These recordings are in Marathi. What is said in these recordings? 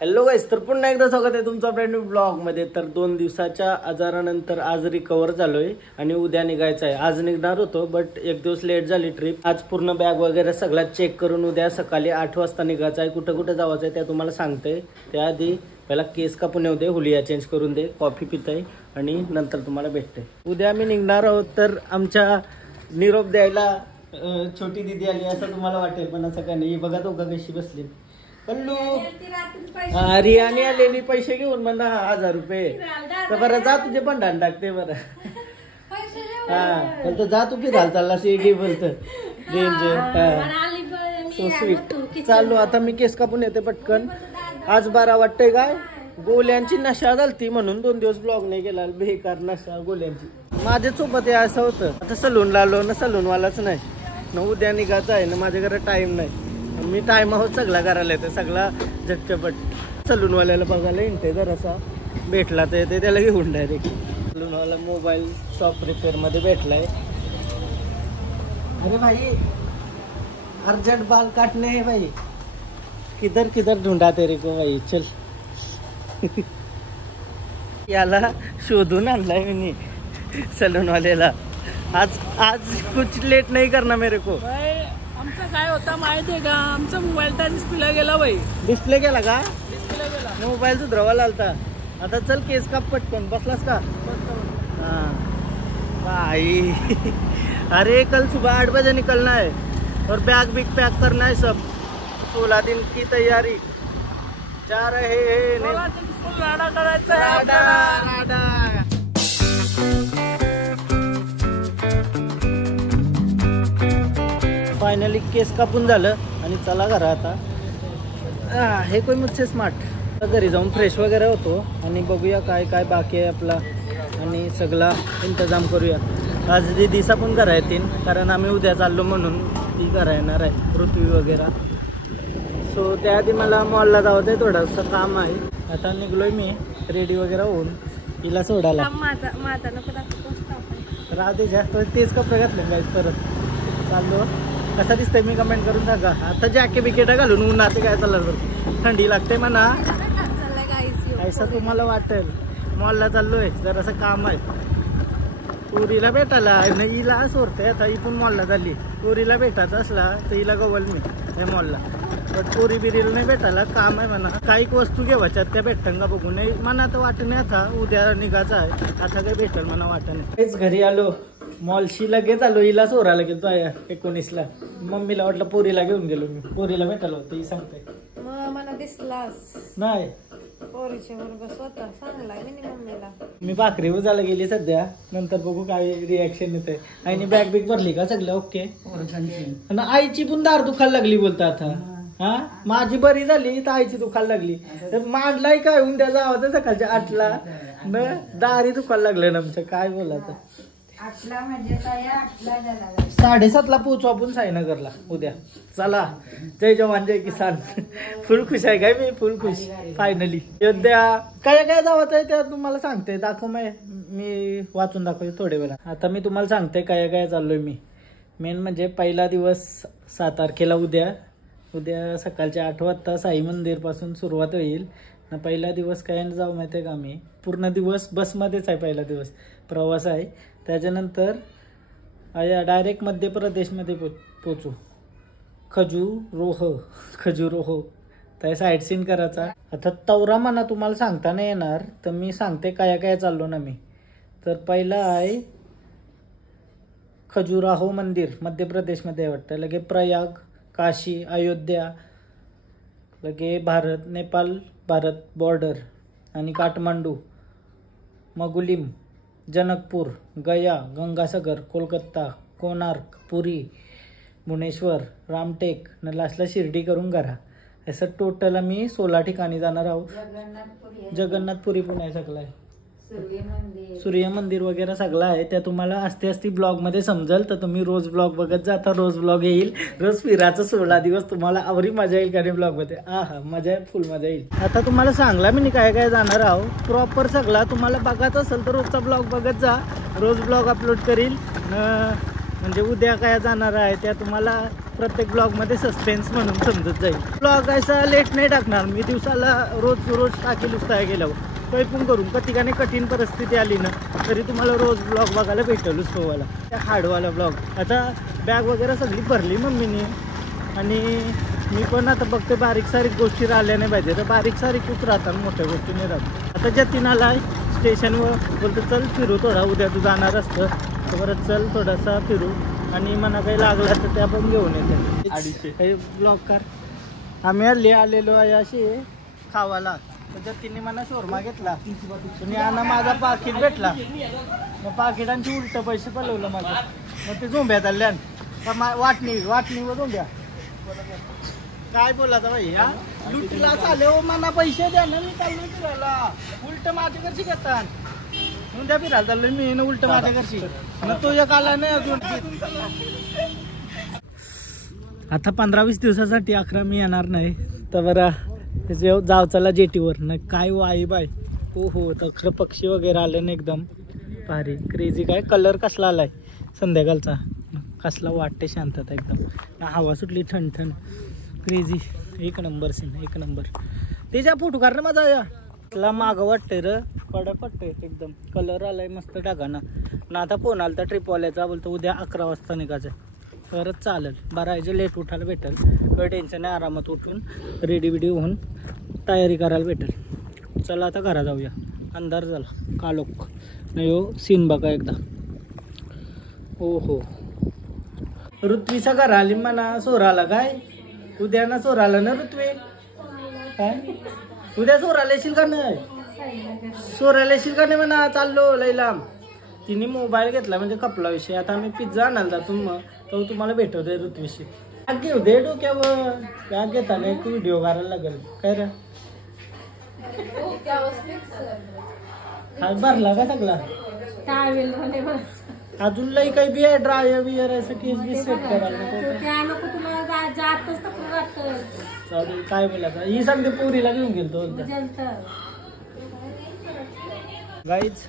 हॅलो गाईस, तर पुन्हा एकदा स्वागत आहे तुमचा ब्रँड न्यू ब्लॉग मध्ये। तर 2 दिवसाच्या आजारानंतर आज रिकवर झालोय आणि उद्या निघायचं आहे। आज निघणार होतो बट एक दिवस लेट झाली ट्रिप। आज पूर्ण बॅग वगैरे सगळं चेक करून उद्या सकाळी 8 वाजता निघायचं आहे। कुठं कुठं जायचं आहे ते तुम्हाला सांगते। त्याआधी पहिला केस कापून येऊ दे, हुलिया चेंज करून दे, कॉफी पिताय आणि नंतर तुम्हाला भेटते। उद्या आम्ही निघणार आहोत। तर आमच्या निरोप द्यायला छोटी दीदी आली असं तुम्हाला वाटेल, पण असं काय नाही। बघा तो कशी बसली पल्लू। रियाने आलेली पैसे घेऊन म्हणा 1000 रुपये। तर बरं जा, तुझे पण ढाण टाकते बरं। हा पण तो जा, तू फिरायला चालला घे बोलत डेंजर। So sweet. चाललो आता मी केस कापून येते पटकन। आज 12 वाटतंय काय, गोल्यांची नशा झालती म्हणून 2 दिवस ब्लॉग नाही गेला। बेकार नशा गोल्यांची माझ्या सोबत असं होतं। आता सलून लावलो ना, सलून वालाच नाही ना, उद्या निघायचं आहे ना, माझ्या घरात टाइम नाही। मी टाइम आहोत सगळा करायला येते, सगळा झटपट। सलूनवाल्याला बघायला इंटे जर असा भेटला तर येते, त्याला घेऊन डायरेक्ट। सलूनवाला मोबाईल शॉप रिपेअर मध्ये भेटलाय। अरे भाई अर्जंट बाल काटने है भाई, किधर किधर ढूंढा तेरे को भाई, चल। याला शोधून आणलाय मी सलूनवाल्याला। आज आज कुछ लेट नहीं करना मेरे को। आमचं काय होता माहितीये का, आमचा मोबाईलचा डिस्प्ले गेला बाई। डिस्प्ले गेला का? डिस्प्ले गेला, मोबाईल सुधरवायला आलता। आता चल केस काप पटकन, बसलास का? हाँ भाई। अरे कल सुबह 8 बजे निकलना है और बैग बिग पैक करना है सब। 16 दिन की तैयारी जा रहे हैं। राडा करायचा है, राडा राडा। फायनली केस कापून झालं आणि चला घरा आता। हे कोई मुझसे स्मार्ट। घरी जाऊन फ्रेश वगैरे होतो आणि बघूया काय काय बाकी आहे आपला, आणि सगळा इंतजाम करूया। आज दीदीचा पण घरा येतील, कारण आम्ही उद्या चाललो म्हणून ती घरा येणार आहे, पृथ्वी वगैरे। सो त्याआधी मला मॉलला जावं आहे, थोडंसं काम आहे। आता निघलोय मी रेडी वगैरे होऊन तिला सोडायला। माझा नको राहते जास्त तेच कपडे घातले गाईस, परत चाललो। कसा दिसतंय मी कमेंट करून सांगा। आता जॅकेट बिकेट घालून उन्हात काय चाललं, तर थंडी लागते म्हणा, असं तुम्हाला वाटेल। मॉलला चाललोय, जर असं काम आहे पुरीला भेटायला। हिला सोडते आता, इथून मॉलला झाली। पुरीला भेटायचं असला तर हिला गवल मी हे मॉलला, पण पुरी बिरीला नाही भेटायला, काम आहे म्हणा। काही वस्तू घेवायच्यात त्या भेटतं का बघू नाही म्हणा, तर वाटत नाही आता उद्या निघायचं आहे। आता काही भेटेल म्हणा वाटत नाही। तेच घरी आलो, मॉलशी लगेच आलो, हिला सोरायला गेलो 19ला। मम्मीला वाटलं पोरीला घेऊन गेलो मी, पोरीला भेटायला होतं ही सांगते। मला दिसलास नाही पोरीच्या बरोबर स्वतः सांगलाय मी मम्मीला। मी भाकरी उजायला गेली सध्या, नंतर बघू काय रिॲक्शन येते। आईने बॅग बिग भरली का सगळं ओके? आणि आईची पण दार दुखायला लागली बोलता आता। हा माझी बरी झाली तर आईची दुखायला लागली। तर मांडलाय काय उद्या जावं सकाळच्या 8ला न, दारी दुखायला लागले ना आमचं, काय बोलायचं। 8ला म्हणजे काय, 8ला झाला 7:30ला पोहोचू आपण साईनगरला उद्या। चला, जय जवान जय किसान। फुल खुश आहे काय मी, फुल खुश। फायनली उद्या काय काय जावं आहे त्या तुम्हाला सांगते, दाखव मी वाचून दाखवते थोडे वेळा। आता मी तुम्हाला सांगते काय काय चाललोय मी। मेन म्हणजे पहिला दिवस 7 तारखेला उद्या सकाळच्या 8 वाजता साई मंदिर पासून सुरुवात होईल ना। पहिला दिवस काय जाऊ माहितीये का, आम्ही पूर्ण दिवस बसमध्येच आहे, पहिला दिवस प्रवास आहे। त्याच्यानंतर डायरेक्ट मध्य प्रदेशमध्ये पोचू, खजुरोहो त्या साईड सीन करायचा। आता तवरा म्हणा तुम्हाला सांगता नाही येणार, तर मी सांगते काय काय चाललो ना मी। तर पहिला आहे खजुराहो मंदिर, मध्य प्रदेशमध्ये वाटतं। लगे प्रयाग, काशी, अयोध्या, लगे नेपाळ भारत बॉर्डर, आणि काठमांडू, मगुलिम, जनकपूर, गया, गंगासागर, कोलकाता, कोणार्क, पुरी, भुवनेश्वर, रामटेक न लास्टला शिर्डी करून करा। असं टोटल आम्ही 16 ठिकाणी जाणार आहोत। जगन्नाथपुरी पण आहे, सगळं आहे, सूर्य मंदिर वगैरे सगळं आहे। त्या तुम्हाला असते ब्लॉग मध्ये समजेल, तर तुम्ही रोज ब्लॉग बघत जा। आता रोज ब्लॉग येईल, रोज फिरायचं 16 दिवस तुम्हाला आवरी मजा येईल का ब्लॉग मध्ये। मजा फुल मजा येईल। आता तुम्हाला सांगला मी काय काय जाणार आहोत प्रॉपर सगळा। तुम्हाला बघायचं असेल तर रोजचा ब्लॉग बघत जा, रोज ब्लॉग अपलोड करील। म्हणजे उद्या काय जाणार आहे त्या तुम्हाला प्रत्येक ब्लॉगमध्ये सस्पेन्स म्हणून समजत जाईल. ब्लॉग असा लेट नाही टाकणार मी, दिवसाला रोज टाकेल उस्ताया गेल्यावर काही पण करून. ठिकाणी कठीण परिस्थिती आली ना तरी तुम्हाला रोज ब्लॉग बघायला भेटेल उत्सवाला. त्या हार्डवाला ब्लॉग. आता बॅग वगैरे सगळी भरली मम्मीने आणि मी पण आता बघते बारीक सारीक गोष्टी राहिल्या नाही पाहिजे. तर बारीक सारीकच राहतात, मोठ्या गोष्टी नाही राहत. आता जतीन आला स्टेशनवर, बोलतो चल फिरू थोडा, उद्या तू जाणार असतं तर बरं चल थोडासा फिरू आणि मला काही लागला तर ते आपण घेऊन येते. 250 ब्लॉग कार. आम्ही आलेलो आहे अशी खावाला. तर जतीने मला शोरमा घेतला आणि यांना माझा पाकिट भेटला. मग पाकिटांची उलट पैसे पलवलं माझं. मग ते झोंब्यात आल्या वाटणीवर झोंब्या. काय बोलाता भाई हा लुटीला चालव मला पैसे द्या ना, मी चाललो फिरायला. उलट माझ्याकडची घेतात उद्या फिरायला चाललोय मी ना, उलट माझ्याकडची. मग तो एक आला नाही अजून. आता 15-20 दिवसासाठी 11 मी येणार नाही तर बरं जाव चला जेटीवर. नाही काय वाई बाय हो तर खरं पक्षी वगैरे आले ना एकदम भारी क्रेझी. काय कलर कसला आलाय संध्याकाळचा, कसला वाटते शांतता एकदम. हवा सुटली ठणठण क्रेझी. एक नंबर सीन, एक नंबर. त्याच्या फोटो काढणं माझा याला मागं वाटतंय र, कडक वाटतंय एकदम. कलर आलाय मस्त टाकाना ना. आता फोन आला तर ट्रिपवाल्याचा, बोलतो उद्या 11 वाजता निघायचं तरच चालेल. 12 लेट उठायला भेटेल, काही टेन्शन नाही. आरामात उठून रेडी बिडी होऊन तयारी करायला भेटेल. चला आता घरा जाऊया. अंधार झाला कालोख नाही हो. सीन बघा एकदा. हो ऋत्वीचा घर आली म्हणा सोराला. काय उद्या ना सोराला ना ऋत्वी? काय उद्या सोराला येशील का नाही? सोराला येशील का नाही म्हणा. चाललो लई लांब. तिने मोबाईल घेतला म्हणजे कपला विषय. आता आम्ही पिझ्झा आणायला जातो मग तो तुम्हाला भेटवतोय ऋत्वीशी. बॅग घेऊ दे डोक्यावर. बॅग घेताना एक व्हिडिओ करायला लागेल. काय रे हा भरला का सगळा? अजून लई काही बी आहे ड्रायर बियर असं केस बी सेट करायला. काय बोलायचं ही सांगते पोरीला घेऊन गेलतो. गाईच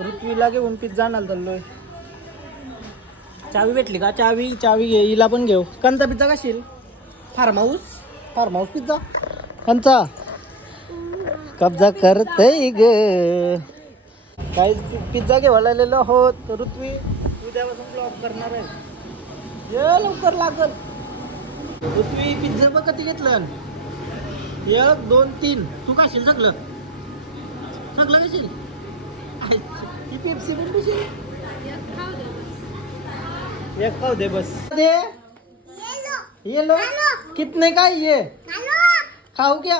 ऋत्वीला घेऊन पिझ्झा आणायला चाललोय. चावी भेटली का? चावी घे. हिला पण घेऊ. कंचा पिझ्झा कशील? फार्म हाऊस पिझ्झा कंचा कब्जा करतय ग. काही पिझ्झा घेवायला आलेलो आहोत. ऋत्वी उद्यापासून ब्लॉग करणार आहे. ये लवकर लागल. ऋत्वी पिझ्झा बघ किती घेतलं. 1 2 3. तू खाशील सगळं खाशील. ही पेप्सी पण पिशील. एक खाऊ दे बस. दे ये लो कितने का ये खाओ क्या?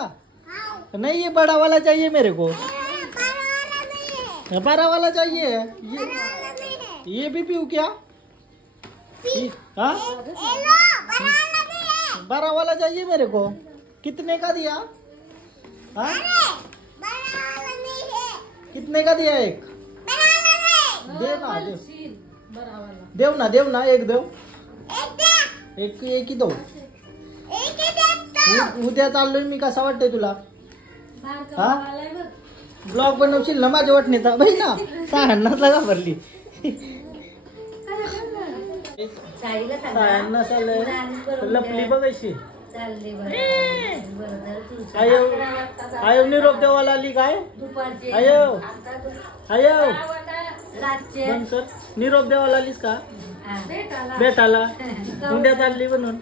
नहीं ये बड़ा वाला चाहिए मेरे को. बड़ा वाला चाहिए. ये भी पीऊ क्या? हाँ बड़ा वाला चाहिए मेरे को. कितने का दिया? हाँ कितने का दिया? एक देव ना एक देव. एक ही दो. उद्या चाललोय मी. कसा वाटतंय तुला? हा ब्लॉग बनवशील ना माझ्या वाटणीचा? बाई ना सायन्नाला घाबरली. लपली बघायची. आयो निरोप देवाला आली काय? आयो निरोप देवाला आलीस का? भेटाला उद्या चालली म्हणून.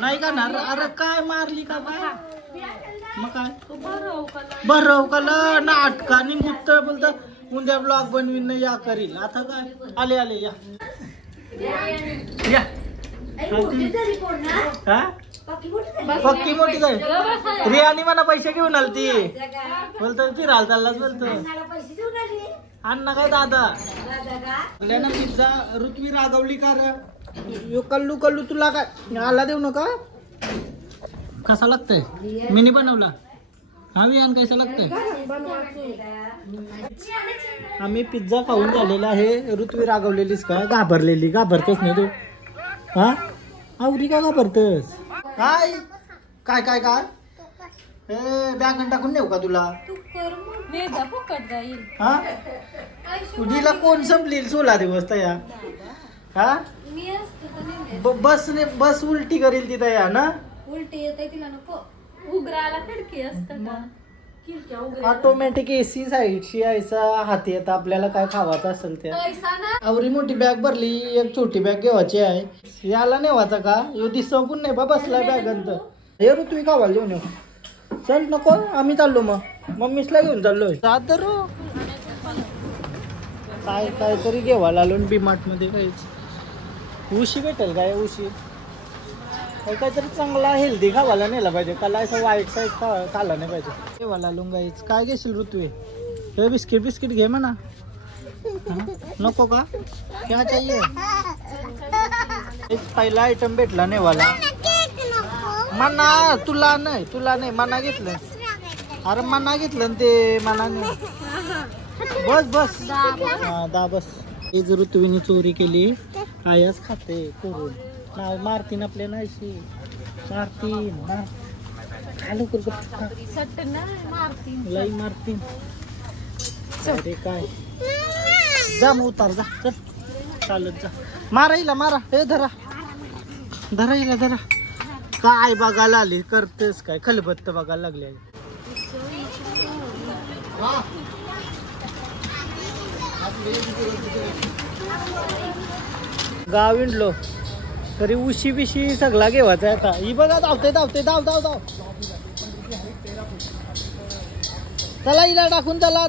नाही का ना? अरे काय मारली का काय? मग काय बरं का नाटकाने गुप्त बोलत उद्या ब्लॉग बनवीन या करील. आता काय आले या पक्की मोठी जाय. रियानी मला पैसे घेऊन आली ती. बोलतो फिरायला चाललाच बोलतो. अण्णा काय दादा ना पिझ्झा. ऋत्वी रागवली का रे? कल्लू तुला काय आला देऊ नका. कसा लागतंय? मिनी बनवला. हा वियान कैसा लागतंय? आम्ही पिझ्झा खाऊन झालेला आहे. ऋत्वी रागवलेलीस का? घाबरतच नाही तू. हा आवरी का घाबरतस? काय काय काय काय बॅग टाकून नेऊ का तुला? हा तुझीला कोण संपली 16 दिवस तया? हा बस उलटी करील ती तया ना? उलटी येते तिला नको. उघडायला खिडकी असतं का? ऑटोमॅटिक एसी साईडशी यायचा हात येत आपल्याला काय खावायचं असेल त्या. पैसा ना आवरी मोठी बॅग भरली, एक छोटी बॅग घेवायची आहे. याला नेवायचा का? यो दिसकून नाही बा बसलाय बॅगंत. हे ऋतू खावायला घेऊन येऊ. चल नको आम्ही चाललो मग मम्मीसला घेऊन चाललोय. तर काय काहीतरी घेवायला आलो बीमार्ट मध्ये. काहीच उशी भेटेल काय? उशी काहीतरी चांगला हेल्दी खावायला नेला पाहिजे. काला असं वाईट साईड खाल्ला नाही पाहिजे. घेवायला आलो गाईच. काय घेशील ऋतू? हे बिस्किट बिस्किट घे म्हणा. नको का? क्या चाहिए? पहिला आयटम भेटला नेवाला. मना तुला नाही मना घेतलं. अरे मना घेतलं ते मना नाही. बस हा दा बस. हे जर ऋतुविनी चोरी केली आयाच खाते करून. नाव मारतीन आपल्या नाहीशी मारतीन लई मारतीन. अरे काय जा मग उतार जा. चल चालत जा. मारा हिला मारा. हे धरा हिला धरा. काय बघायला आली करतेस काय? खलबत्त बघायला लागले. गाव विंडलो तरी उशी बिशी सगळा घेवायचा आता. ही बघा धावते धाव. चला हिला टाकून चला.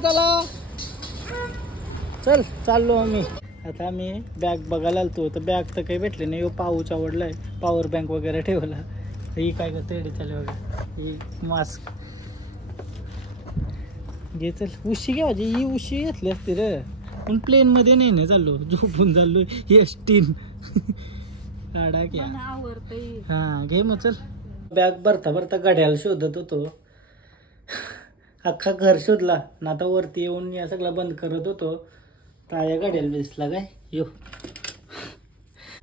चल चाललो आम्ही. आता आम्ही बॅग बघायला आलतो तर बॅग तर काही भेटले नाही. पाऊच आवडलाय. पॉवर बँक वगैरे ठेवला. ही काय करते एडिचाले वगैरे. ही मास्क घे. चल उशी घ्यायची. ही उशी घेतली असते रे पण प्लेन मध्ये नाही ना चाललो. झोपून चाललो एसटीन. हा घे मग चल. बॅग भरता गाड्याला शोधत होतो. अख्खा घर शोधला ना. आता वरती येऊन या सगळा बंद करत होतो. ताया गाड्याला दिसला काय यो.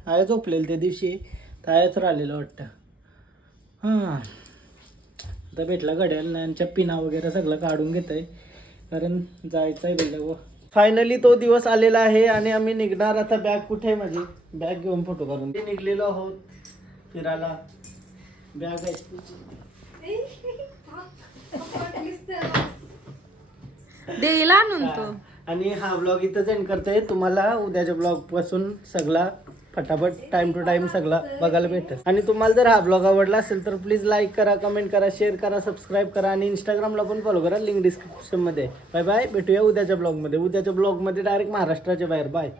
आया झोपलेलं त्या दिवशी तायाच राहिलेलं वाटतं. हा आता भेटला गाड्याला. यांच्या पिना वगैरे सगळं काढून घेत आहे कारण जायचं आहे बेटा. फायनली तो दिवस आलेला आहे आणि आम्ही निघणार. आता बॅग कुठे आहे माझी? बॅग घेऊन फोटो काढून निघलेलो आहोत फिरायला. बॅग आहे देईल आणून तो. आणि हा ब्लॉग इथंच एंड करतोय. तुम्हाला उद्याच्या ब्लॉग पासून सगळा फटाफट टाइम टू टाइम सगळा बघायला भेटेल. आणि तुम्हाला जर हा ब्लॉग आवडला असेल तर प्लीज लाईक करा, कमेंट करा, शेअर करा, सबस्क्राईब करा आणि इंस्टाग्रामला पण फॉलो करा. लिंक डिस्क्रिप्शन मध्ये. Bye bye. भेटूया उद्याच्या ब्लॉग मध्ये. उद्याच्या ब्लॉग मध्ये डायरेक्ट महाराष्ट्राच्या बाहेर. बाय.